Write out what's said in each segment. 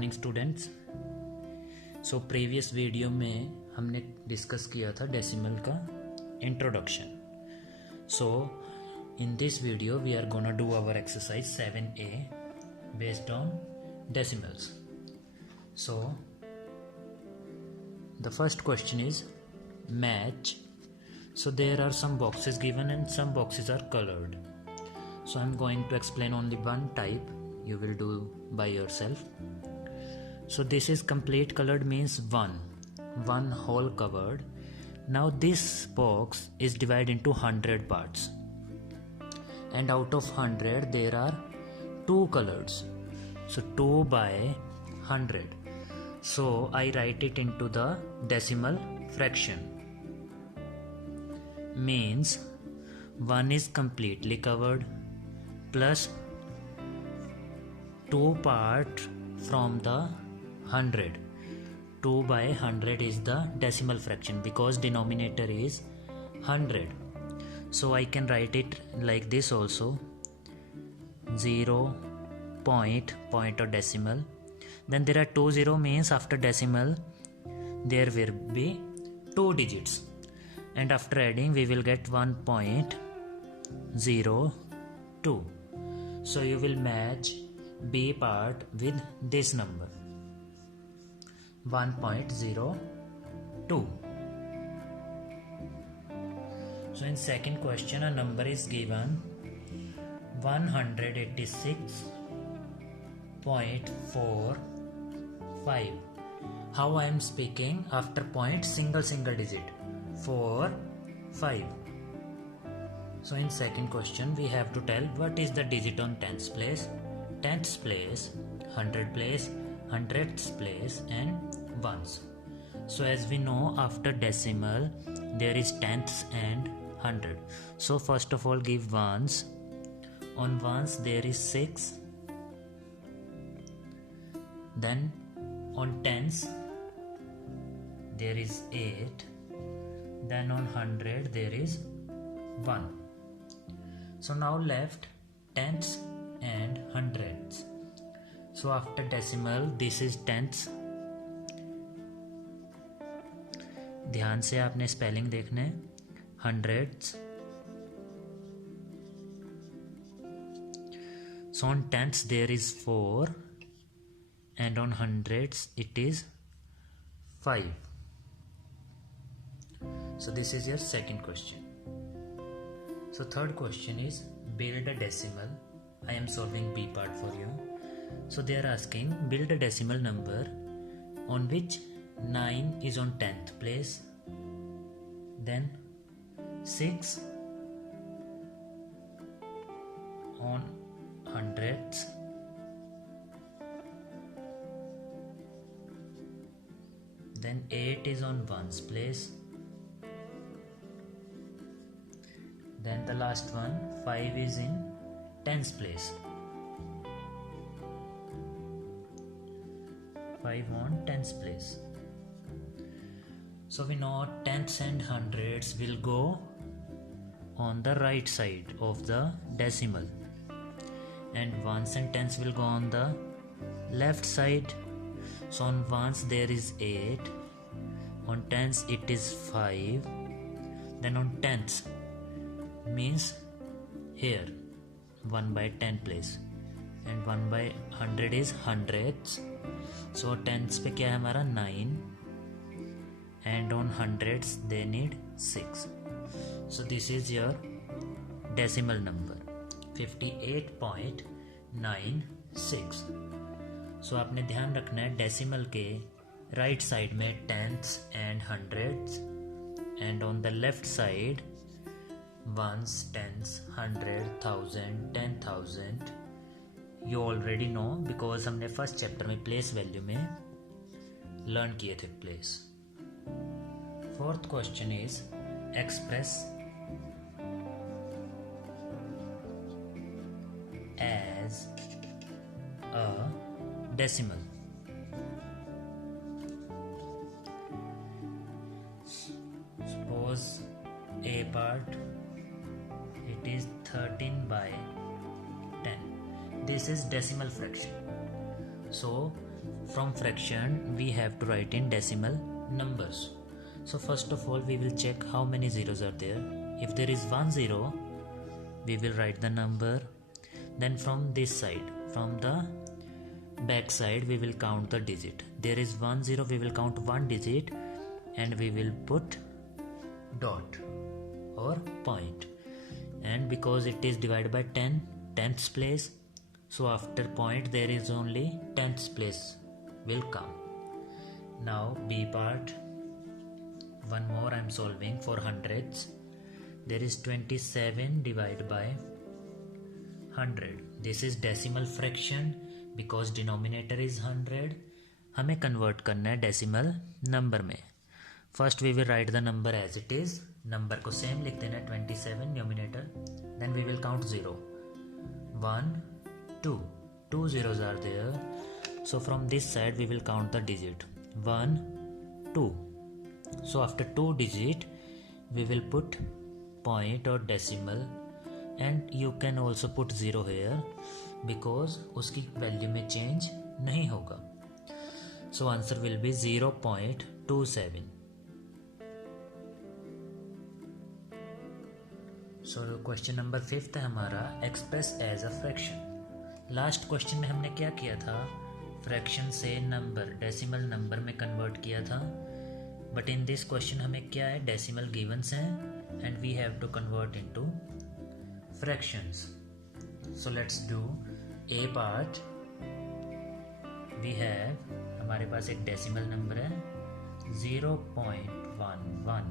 Morning students. Previous video में हमने discuss किया था डेसिमल का introduction. In this video we are gonna do our exercise 7A based on decimals. The first question is match. So there are some boxes given and some boxes are colored. So I'm going to explain only one type. You will do by yourself. So this is complete colored means one whole covered. Now this box is divided into 100 parts, and out of 100 there are 2 coloreds. So 2 by 100. So I write it into the decimal fraction. Means 1 is completely covered plus 2 part from the 100. 2 by 100 is the decimal fraction because denominator is 100. So I can write it like this also. 0 point or decimal. Then there are 2 0 means after decimal there will be 2 digits, and after adding we will get 1.02. So you will match B part with this number 1.02. So in second question a number is given 186.45. How I am speaking after point single digit 4 5. So in second question we have to tell what is the digit on tens place, 100 place, hundredths place and ones. So as we know after decimal there is tenths and 100. So first of all give ones. On ones there is 6. Then on tens there is 8. Then on 100 there is 1. So now left tenths and hundredths. So after decimal this is tenths. ध्यान से आपने spelling देखना है. Hundredths. So on tenths there is 4 and on hundreds it is 5. So this is your second question. So third question is build a decimal. I am solving B part for you. So they are asking build a decimal number on which 9 is on 10th place, then 6 on hundredths, then 8 is on ones place, then the last one 5 is in tens place. 5 on tens place. So we know tenths and hundreds will go on the right side of the decimal, and ones and tens will go on the left side. So on ones there is 8, on tens it is 5, then on tenths means here 1 by 10 place, and 1 by 100 is hundredths. So tens पे क्या है हमारा 9, and on hundreds they need 6. So this is your decimal number 58.96. So आपने ध्यान रखना है decimal के right side में tenths and hundreds, and on the left side ones, tens, 100, 1000, 10,000. You already know because हमने फर्स्ट चैप्टर में place value में learn किए थे place. Fourth question is express as a decimal. Suppose A part it is 13 by 10. This is decimal fraction. So from fraction we have to write in decimal numbers. So first of all we will check how many zeros are there. If there is 1 0, we will write the number. Then from this side, from the back side, we will count the digit. There is 1 0, we will count one digit and we will put dot or point. And because it is divided by 10, tenths place, so after point there is only tenths place will come. Now B part, one more I am solving for hundreds. There is 27 divided by 100. This is decimal fraction because denominator is 100. हमें convert करना है decimal number में. First we will write the number as it is. Number को same लिख देना 27 numerator. Then we will count 0. 1, 2. 2 zeros are there. So from this side we will count the digit. 1, 2. So after 2 digit we will put point or decimal, and you can also put 0 here because उसकी value में change नहीं होगा. So answer will be 0.27. So question number 5th है हमारा express as a fraction. Last question में हमने क्या किया था, fraction से number decimal number में convert किया था. But in this question हमें क्या है, decimal givens हैं and we have to convert into fractions. So let's do A part. We have, हमारे पास एक decimal number है 0.11.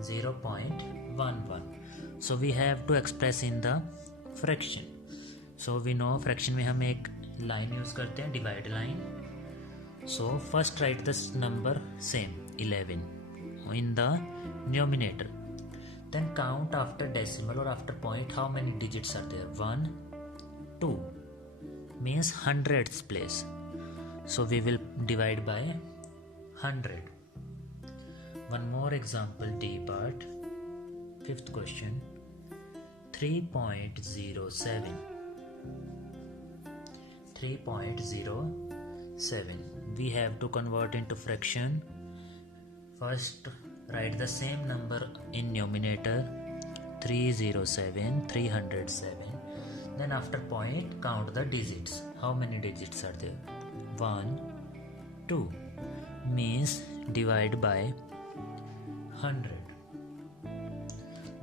0.11. So we have to express in the fraction. So we know fraction में हम एक line use करते हैं, divide line. So first write this number same 11 in the numerator. Then count after decimal or after point how many digits are there. 1, 2 means hundreds place. So we will divide by 100. One more example, D part, 5th question, 3.07. 3.07. We have to convert into fraction. First write the same number in numerator 307. Then after point count the digits. How many digits are there? 1, 2 means divide by 100.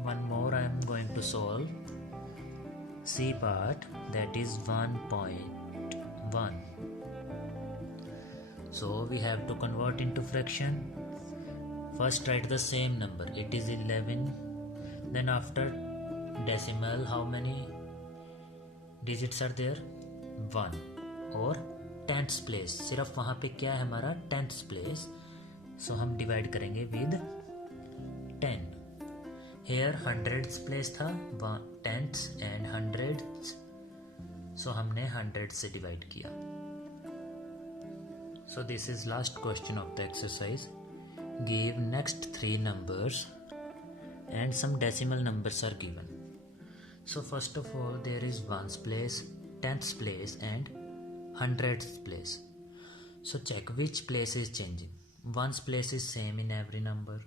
One more I am going to solve. C part, that is 1.1. So we have to convert into fraction. First write the same number, it is 11. Then after decimal how many digits are there? 1 or tenths place. सिर्फ वहाँ पे क्या है हमारा tenths place. So हम divide करेंगे with 10. Here hundreds place था, tenths and hundreds. So हमने hundreds से divide किया. So this is last question of the exercise. Give next 3 numbers and some decimal numbers are given. So first of all there is ones place, tenths place and hundreds place. So check which place is changing. Ones place is same in every number.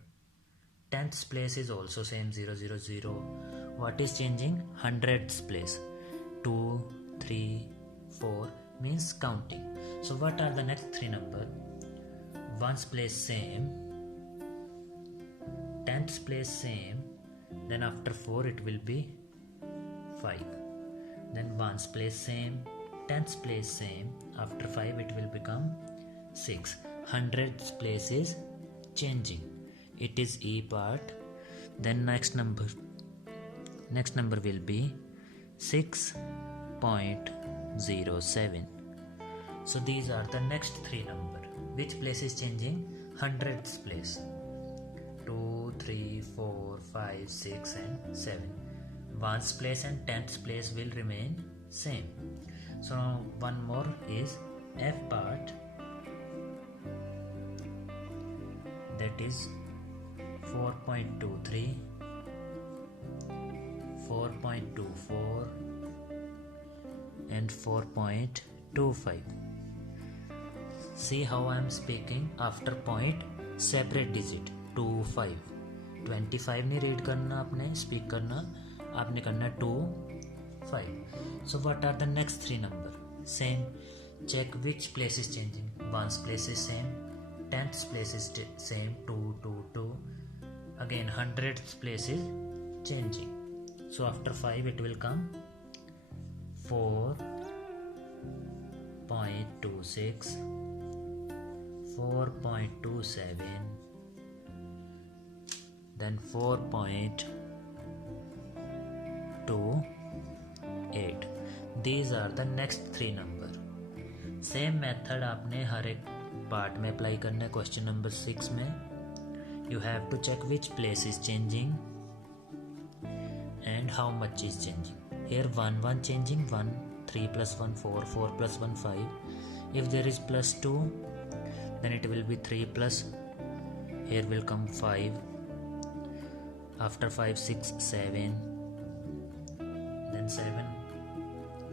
Tenths place is also same 0 0 0. What is changing? Hundreds place. 2, 3, 4 means counting. So what are the next 3 numbers? Ones place same, tenths place same, then after 4 it will be 5. Then ones place same, tenths place same, after 5 it will become 6. Hundreds place is changing. It is E part. Then next number will be 6.07. So these are the next 3 numbers. Which place is changing? Hundreds place. 2, 3, 4, 5, 6 and 7. Ones place and tenths place will remain same. So one more is F part, that is 4.23, 4.24 and 4.25. See how I am speaking after point separate digit 2 5. 25 नहीं read करना आपने, speak करना आपने करना 2 5. So what are the next three number? Same. Check which place is changing. Ones place is same. Tenths place is same. 2 2 2. Again hundredths place is changing. So after 5 it will come 4.26, 4.27, then 4.28. These are the next three number. Same method आपने हर एक part में apply करना है. Question number 6 में you have to check which place is changing and how much is changing. Here 1 1 changing, 1 3 plus 1 4, 4 plus 1 5. If there is plus 2, then it will be 3 plus, here will come 5, after 5 6 7, then 7,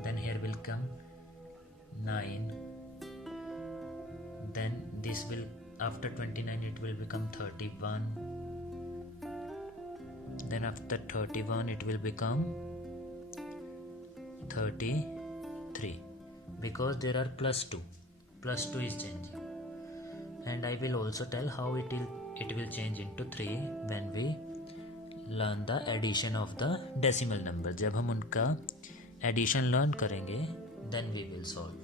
then here will come 9, then this will, after 29 it will become 31, then after 31 it will become 33, because there are plus 2 is changing. And I will also tell how it will change into 3 when we learn the addition of the decimal number. जब हम उनका addition learn करेंगे then we will solve.